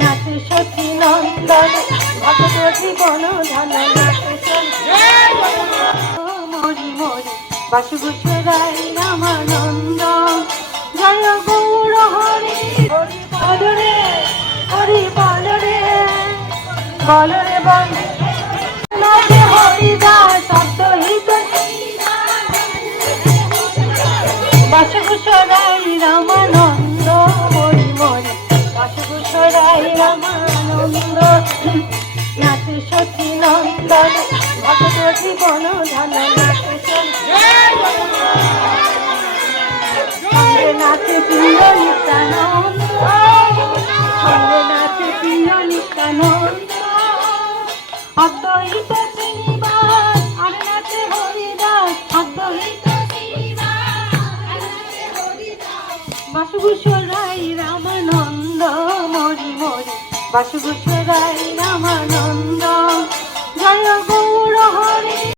নাচে সখী নন্দন ভক্ত জীবন ধন নাচে মরি মরি বাসুগুসরাই রামানন্দ জয় গৌর হরি হরি বলরে হরি বলরে বলরে বল নাচে হরিদাস শব্দ হিত বাসুগুসরাই রামানন্দ মরি মরি বাসুগুসরাই রামানন্দ নাচে সখী নন্দন ভক্ত জীবন ধন নাচে প্রিয় নিত্যানন্দ নাচে প্রিয় নিত্যানন্দ অদ্বৈত শ্রীনিবাস আর নাচে হরিদাস অদ্বৈত বাসুগুসরাই রামানন্দ মরি মরি বাসুগুসরাই রামানন্দ